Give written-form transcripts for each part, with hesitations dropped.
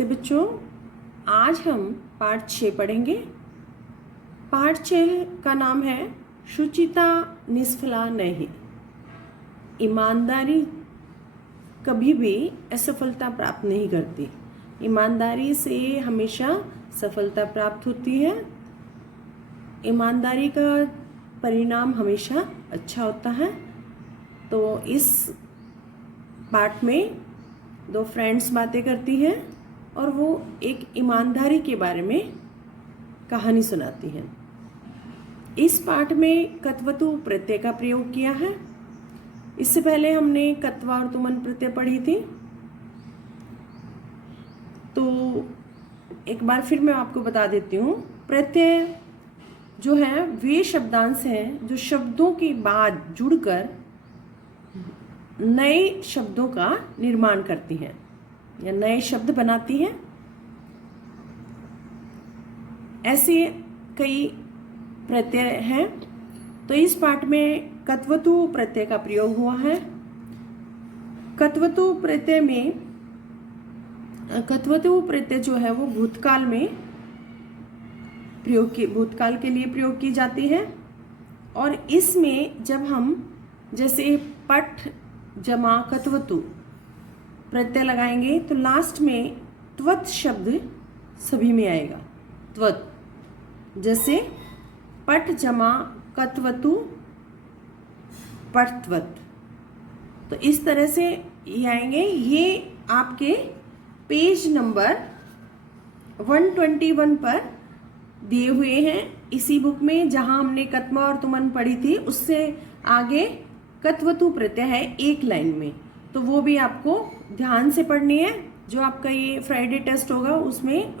नमस्ते बच्चों, आज हम पाठ 6 पढ़ेंगे। पाठ 6 का नाम है शुचिता निष्फला नहीं। ईमानदारी कभी भी असफलता प्राप्त नहीं करती। ईमानदारी से हमेशा सफलता प्राप्त होती है। ईमानदारी का परिणाम हमेशा अच्छा होता है। तो इस पाठ में दो फ्रेंड्स बातें करती हैं और वो एक ईमानदारी के बारे में कहानी सुनाती हैं। इस पाठ में कत्वतु प्रत्यय का प्रयोग किया है। इससे पहले हमने कत्वा और तुमन प्रत्यय पढ़ी थी। तो एक बार फिर मैं आपको बता देती हूँ। प्रत्यय जो है वे शब्दांश हैं जो शब्दों के बाद जुड़कर नए शब्दों का निर्माण करती हैं या नए शब्द बनाती हैं। ऐसे कई प्रत्यय हैं। तो इस पाठ में कत्वतु प्रत्यय का प्रयोग हुआ है। कत्वतु प्रत्यय जो है वो भूतकाल के लिए प्रयोग की जाती है। और इसमें जब हम जैसे पठ जमा कत्वतु प्रत्यय लगाएंगे तो लास्ट में त्वत शब्द सभी में आएगा। त्वत, जैसे पठ जमा कत्वतु पठत्वत। तो इस तरह से ये आएंगे। ये आपके पेज नंबर 121 पर दिए हुए हैं इसी बुक में। जहां हमने कत्मा और तुमन पढ़ी थी उससे आगे कत्वतु प्रत्यय है एक लाइन में। तो वो भी आपको ध्यान से पढ़नी है। जो आपका ये फ्राइडे टेस्ट होगा उसमें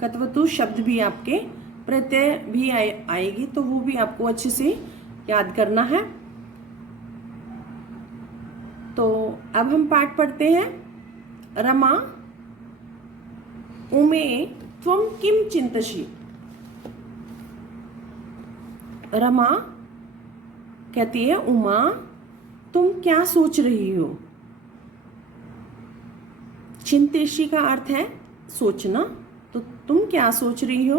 कत्वतु शब्द भी आपके प्रत्यय भी आएगी, तो वो भी आपको अच्छे से याद करना है। तो अब हम पाठ पढ़ते हैं। रमा उमे त्वं किम चिंतसि। रमा कहती है, उमा तुम क्या सोच रही हो। चिंतेशी का अर्थ है सोचना। तो तुम क्या सोच रही हो।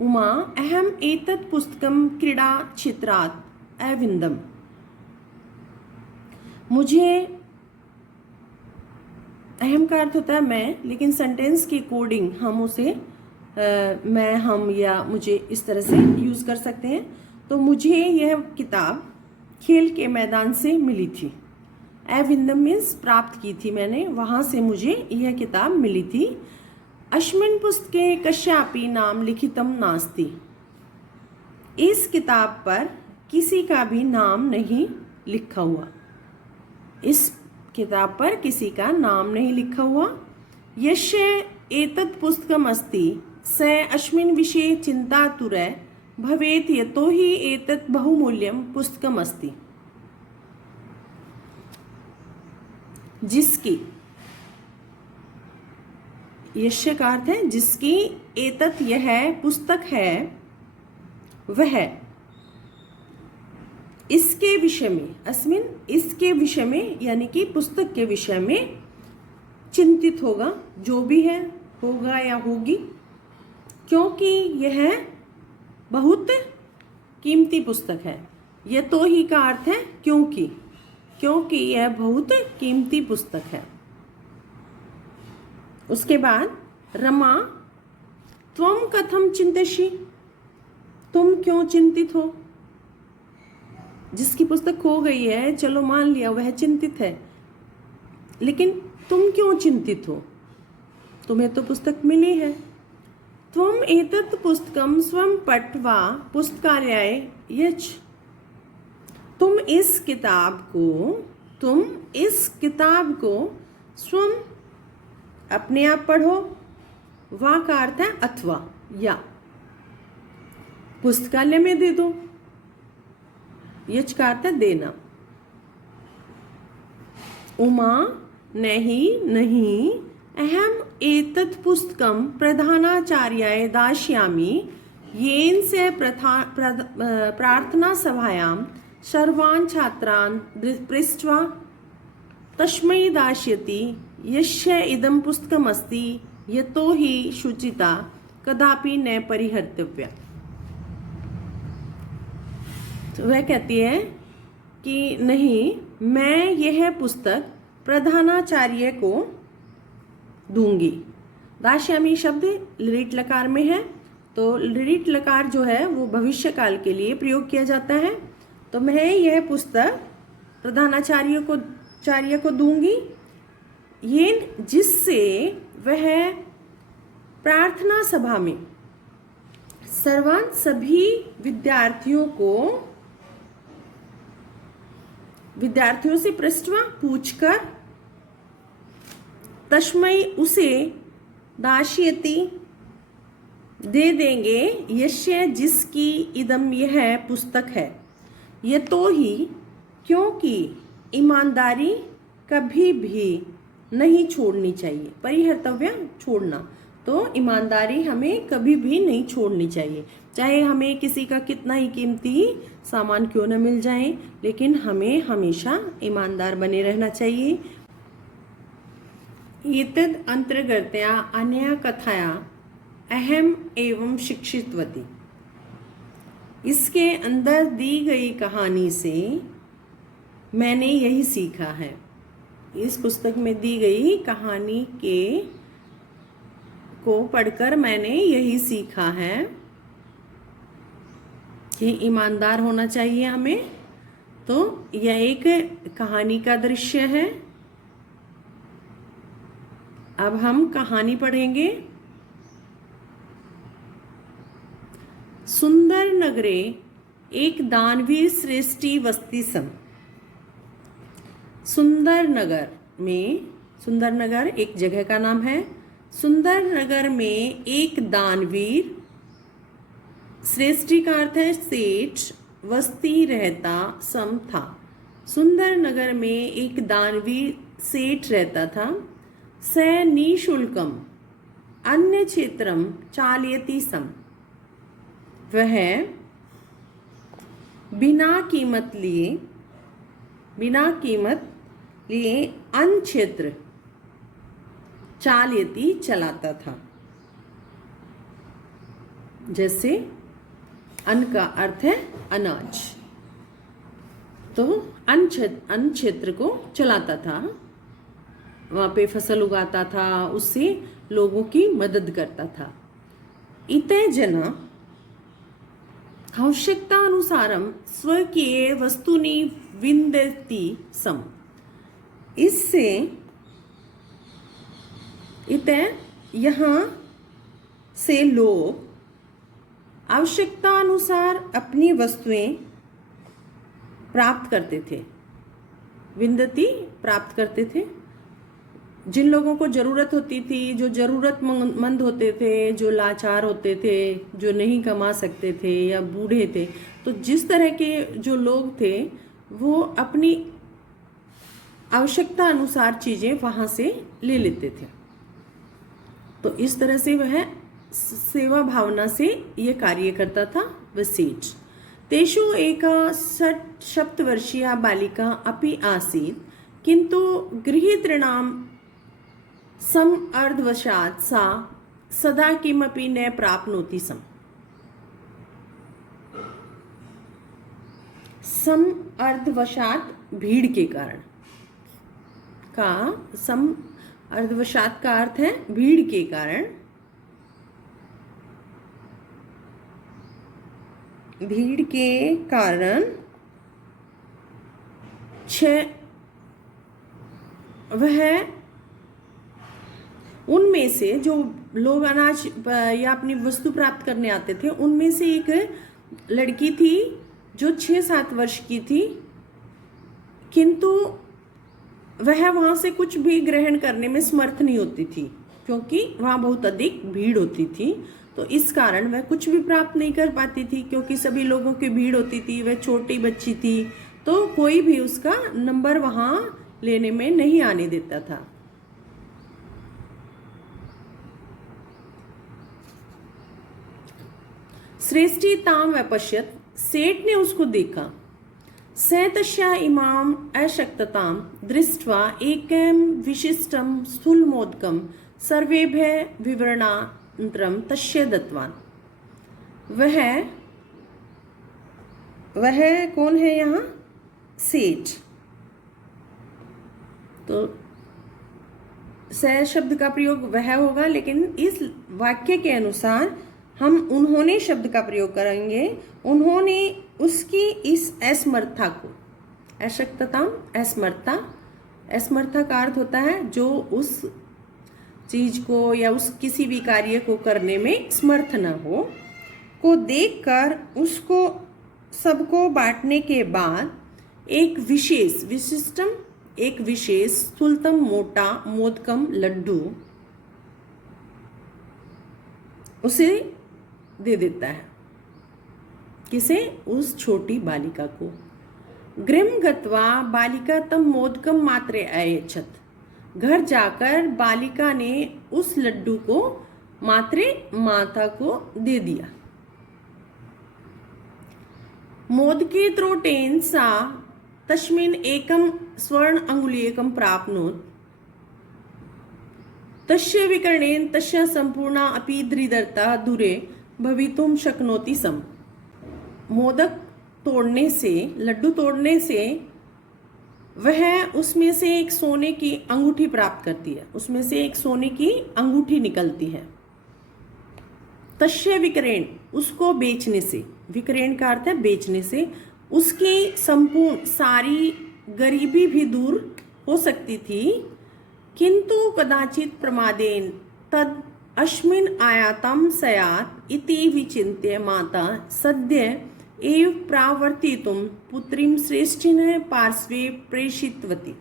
उमा अहम एतत् पुस्तकम क्रीड़ा चित्रात् अविंदम। मुझे, अहम का अर्थ होता है मैं, लेकिन सेंटेंस के कोडिंग हम उसे मैं, हम या मुझे इस तरह से यूज कर सकते हैं। तो मुझे यह किताब खेल के मैदान से मिली थी। अविंदम मीन्स प्राप्त की थी मैंने, वहां से मुझे यह किताब मिली थी। अस्मिन् पुस्तके कस्यापि नाम लिखितम नास्ति। इस किताब पर किसी का भी नाम नहीं लिखा हुआ। इस किताब पर किसी का नाम नहीं लिखा हुआ। यस्य एतत् पुस्तकम अस्ति स अस्मिन् विषये चिन्तातुरः भवेत् यतो हि एतत् बहुमूल्यं पुस्तकम अस्ति। जिसकी, यस्य का अर्थ है जिसकी, एतत् यह पुस्तक है, वह इसके विषय में, अस्मिन इसके विषय में यानी कि पुस्तक के विषय में चिंतित होगा, जो भी है, होगा या होगी, क्योंकि यह बहुत कीमती पुस्तक है। यह तो ही का अर्थ है क्योंकि यह बहुत कीमती पुस्तक है। उसके बाद रमा त्वं कथम चिंतसि। तुम क्यों चिंतित हो। जिसकी पुस्तक खो गई है, चलो मान लिया वह चिंतित है, लेकिन तुम क्यों चिंतित हो। तुम्हें तो पुस्तक मिली है। त्वं एतत् पुस्तकं स्वं पठ्वा पुस्तकालये यच्छ। तुम इस किताब को स्वयं अपने आप पढ़ो। वा का अर्थ है अथवा या, पुस्तकालय में दे दो। यच का अर्थ है देना। उमा नहीं अहम एतत् पुस्तकं प्रधानाचार्याय दास्यामि येन से प्रार्थना सभायां सर्वान् छात्रान् पृष्ट्वा तस्मै दास्यति यस्य इदं पुस्तकमस्ति यतो हि शुचिता कदापि न परिहर्तव्या। तो वह कहती है कि नहीं, मैं यह पुस्तक प्रधानाचार्य को दूंगी। दास्यामि शब्द लिट लकार में है, तो लिट लकार जो है वो भविष्य काल के लिए प्रयोग किया जाता है। तो मैं यह पुस्तक प्रधानाचार्य को दूंगी, ये जिससे वह प्रार्थना सभा में सभी विद्यार्थियों से प्रश्न पूछकर तस्मै उसे दास्यति दे देंगे, यस्य जिसकी इदम यह पुस्तक है, ये तो ही क्योंकि ईमानदारी कभी भी नहीं छोड़नी चाहिए। परिहर्तव्य छोड़ना, तो ईमानदारी हमें कभी भी नहीं छोड़नी चाहिए। चाहे हमें किसी का कितना ही कीमती सामान क्यों न मिल जाए, लेकिन हमें हमेशा ईमानदार बने रहना चाहिए। एतद् अंतर्गत्या अन्या कथाया अहम एवं शिक्षितवती। इसके अंदर दी गई कहानी से मैंने यही सीखा है। इस पुस्तक में दी गई कहानी को पढ़कर मैंने यही सीखा है कि ईमानदार होना चाहिए हमें। तो यह एक कहानी का दृश्य है। अब हम कहानी पढ़ेंगे। सुंदर नगरे एक दानवीर श्रेष्ठी वस्ती सम। सुंदर नगर एक जगह का नाम है। सुंदर नगर में एक दानवीर, श्रेष्ठी का अर्थ है सेठ, वस्ती रहता सम था। सुंदर नगर में एक दानवीर सेठ रहता था। स निशुल्कम अन्य क्षेत्रम चालयति सम। वह बिना कीमत लिए अन्य क्षेत्र चालयति चलाता था। जैसे अन्न का अर्थ है अनाज, तो अन्न क्षेत्र को चलाता था, वहाँ पे फसल उगाता था, उससे लोगों की मदद करता था। इते जना आवश्यकता अनुसारम स्वकीय वस्तुनि विंदति सम। इससे इते यहाँ से लोग आवश्यकता अनुसार अपनी वस्तुएं प्राप्त करते थे। विंदति प्राप्त करते थे। जिन लोगों को ज़रूरत होती थी, जो ज़रूरतमंद होते थे, जो लाचार होते थे, जो नहीं कमा सकते थे या बूढ़े थे, तो जिस तरह के जो लोग थे वो अपनी आवश्यकता अनुसार चीज़ें वहाँ से ले लेते थे। तो इस तरह से वह सेवा भावना से ये कार्य करता था वह सेठ। तेषु एका 60 वर्षीया बालिका अपि आसीत्, किन्तु गृहीतॄणां अर्धवशात् सा सदा किमपि न प्राप्नोति सम अर्धवशात् भीड़ के कारण का अर्धवशात का अर्थ है भीड़ के कारण। भीड़ के कारण वह उनमें से जो लोग अनाज या अपनी वस्तु प्राप्त करने आते थे, उनमें से एक लड़की थी जो 6-7 वर्ष की थी, किंतु वह वहाँ से कुछ भी ग्रहण करने में समर्थ नहीं होती थी, क्योंकि वहाँ बहुत अधिक भीड़ होती थी। तो इस कारण वह कुछ भी प्राप्त नहीं कर पाती थी, क्योंकि सभी लोगों की भीड़ होती थी। वह छोटी बच्ची थी, तो कोई भी उसका नंबर वहाँ लेने में नहीं आने देता था। श्रेष्ठी ताम अपश्यत, सेठ ने उसको देखा। स तस्या इमाम् अशक्ततां दृष्ट्वा एकं विशिष्टं स्थूलमोदकं सर्वेभ्यः विवरणानन्तरं तस्य दत्तवान्। वह कौन है यहाँ? सेठ। तो स शब्द का प्रयोग वह होगा, लेकिन इस वाक्य के अनुसार हम उन्होंने शब्द का प्रयोग करेंगे। उन्होंने उसकी इस असमर्थता को, अशक्तता, असमर्थता, असमर्थता का अर्थ होता है जो उस चीज को या उस किसी भी कार्य को करने में समर्थ न हो, को देखकर उसको सबको बांटने के बाद एक विशेष स्थूलतम मोटा मोदकम लड्डू उसे दे देता है। किसे? उस छोटी बालिका को। गृहं गत्वा बालिका तम मोदकम मात्रे अयच्छत। घर जाकर बालिका ने उस लड्डू को माता को दे दिया। मोदके त्रोटेन सा तस्मिन् एकं स्वर्ण अंगुलीयकं प्राप्नोत्। तस्य विकरणेन तस्य संपूर्णा अपि दृढ़ता दूरे भवितुम शक्नोति सम। मोदक तोड़ने से, लड्डू तोड़ने से वह उसमें से एक सोने की अंगूठी प्राप्त करती है, उसमें से एक सोने की अंगूठी निकलती है। तस्य विकरेण, उसको बेचने से, विकरेण का अर्थ है बेचने से, उसकी संपूर्ण सारी गरीबी भी दूर हो सकती थी। किंतु कदाचित प्रमादेन तद अस्मिन् आयातं स्यात् इति विचिन्त्य माता सद्य एव प्रावर्तितुं पुत्रीं श्रेष्ठिनः पार्श्वे प्रेषितवती।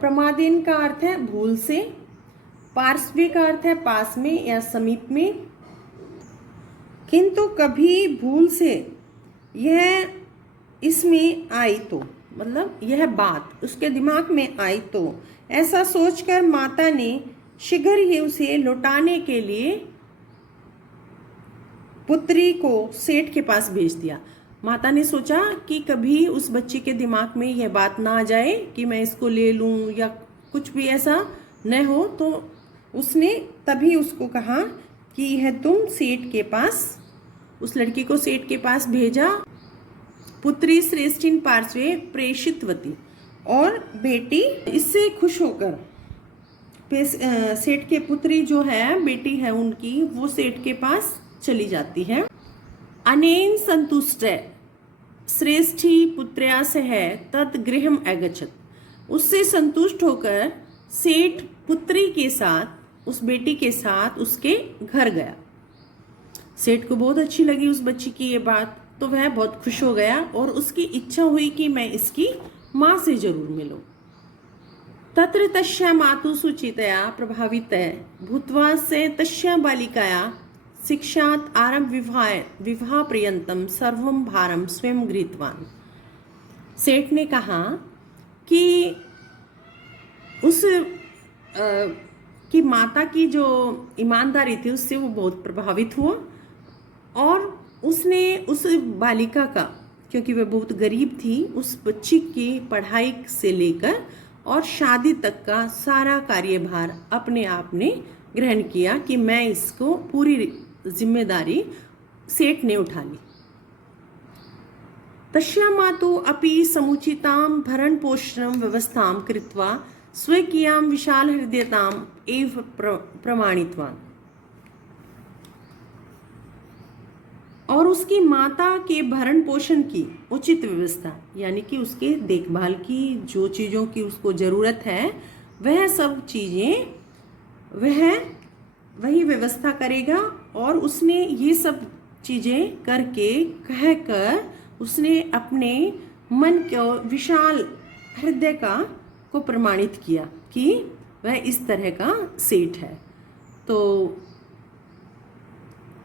प्रमादेन का अर्थ है भूल से, पार्श्वे का अर्थ है पास में या समीप में। किंतु कभी भूल से यह इसमें आई तो, मतलब यह बात उसके दिमाग में आई तो ऐसा सोचकर माता ने शीघ्र ही उसे लौटाने के लिए पुत्री को सेठ के पास भेज दिया। माता ने सोचा कि कभी उस बच्ची के दिमाग में यह बात ना आ जाए कि मैं इसको ले लूं या कुछ भी ऐसा न हो, तो उसने तभी उसको कहा कि यह तुम सेठ के पास, उस लड़की को सेठ के पास भेजा। पुत्री श्रेष्ठिन पार्श्वे प्रेषितवती, और बेटी इससे खुश होकर सेठ के पुत्री जो है, बेटी है उनकी, वो सेठ के पास चली जाती है। अनेन संतुष्ट श्रेष्ठी पुत्र्या सह तत् गृहम अगच्छत। उससे संतुष्ट होकर सेठ पुत्री के साथ, उस बेटी के साथ उसके घर गया। सेठ को बहुत अच्छी लगी उस बच्ची की ये बात, तो वह बहुत खुश हो गया और उसकी इच्छा हुई कि मैं इसकी माँ से जरूर मिलूं। तत्र तस्या मातु सुचितया प्रभावित भूत्वा से तस्या बालिकाया शिक्षात आरंभ विवाह पर्यंतम सर्वम भारम स्वयं गृहीतवान। सेठ ने कहा कि उस कि माता की जो ईमानदारी थी उससे वो बहुत प्रभावित हुआ, और उसने उस बालिका का, क्योंकि वह बहुत गरीब थी, उस बच्ची की पढ़ाई से लेकर और शादी तक का सारा कार्यभार अपने आप ने ग्रहण किया कि मैं इसको पूरी जिम्मेदारी सेठ ने उठा ली। तस्या मातु अपि समुचितां भरण पोषण व्यवस्थां कृत्वा स्वकीयां विशाल हृदयताम् एव प्रमाणितवान्। और उसकी माता के भरण पोषण की उचित व्यवस्था, यानी कि उसके देखभाल की जो चीज़ों की उसको ज़रूरत है, वह सब चीज़ें वही व्यवस्था करेगा। और उसने ये सब चीज़ें करके कहकर उसने अपने मन को विशाल हृदय को प्रमाणित किया कि वह इस तरह का सेठ है। तो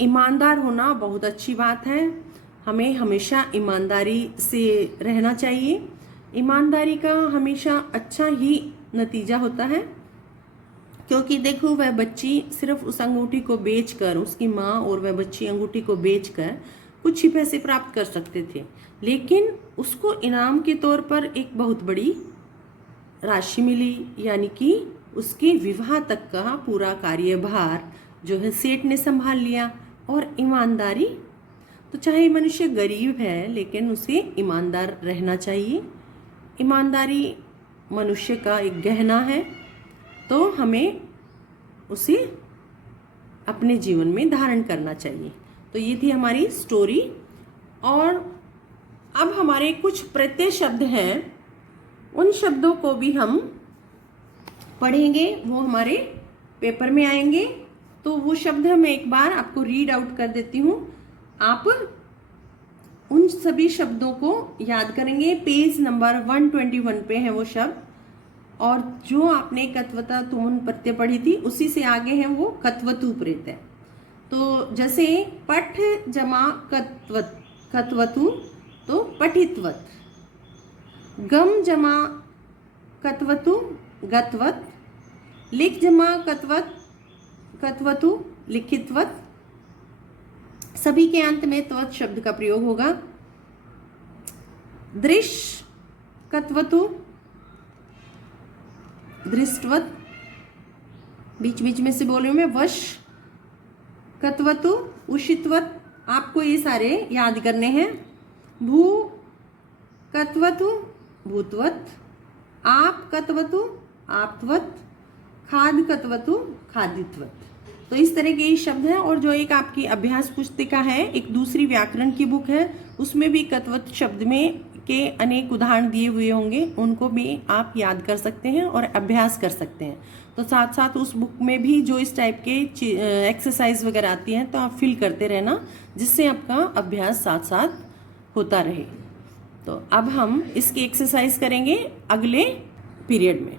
ईमानदार होना बहुत अच्छी बात है, हमें हमेशा ईमानदारी से रहना चाहिए। ईमानदारी का हमेशा अच्छा ही नतीजा होता है, क्योंकि देखो वह बच्ची सिर्फ उस अंगूठी को बेचकर, उसकी माँ और वह बच्ची अंगूठी को बेचकर कुछ ही पैसे प्राप्त कर सकते थे, लेकिन उसको इनाम के तौर पर एक बहुत बड़ी राशि मिली, यानी कि उसके विवाह तक का पूरा कार्यभार जो है सेठ ने संभाल लिया। और ईमानदारी, तो चाहे मनुष्य गरीब है लेकिन उसे ईमानदार रहना चाहिए। ईमानदारी मनुष्य का एक गहना है, तो हमें उसे अपने जीवन में धारण करना चाहिए। तो ये थी हमारी स्टोरी। और अब हमारे कुछ प्रत्यय शब्द हैं, उन शब्दों को भी हम पढ़ेंगे, वो हमारे पेपर में आएंगे। तो वो शब्द मैं एक बार आपको रीड आउट कर देती हूँ, आप उन सभी शब्दों को याद करेंगे। पेज नंबर 121 पे है वो शब्द, और जो आपने कत्वता तुमुन प्रत्यय पढ़ी थी उसी से आगे है वो कत्वतु प्रत्यय। तो जैसे पठ जमा कत्वतु तो पठित्वत, गम जमा कत्वतु गत्वत, लिख जमा कत्वतु लिखित्वत। सभी के अंत में त्वत शब्द का प्रयोग होगा। दृश्य कत्वतु दृष्टवत, बीच बीच में से बोल रही हूं मैं। वश कत्वतु उषित्वत, आपको ये सारे याद करने हैं। भू कत्वतु भूतवत, आप कत्वतु आप्तवत, खाद कत्वतु खादित्वत। तो इस तरह के ये शब्द हैं। और जो एक आपकी अभ्यास पुस्तिका है, एक दूसरी व्याकरण की बुक है, उसमें भी कत्वत शब्द में के अनेक उदाहरण दिए हुए होंगे, उनको भी आप याद कर सकते हैं और अभ्यास कर सकते हैं। तो साथ साथ उस बुक में भी जो इस टाइप के एक्सरसाइज वगैरह आती हैं तो आप फिल करते रहना, जिससे आपका अभ्यास साथ साथ होता रहे। तो अब हम इसकी एक्सरसाइज करेंगे अगले पीरियड में।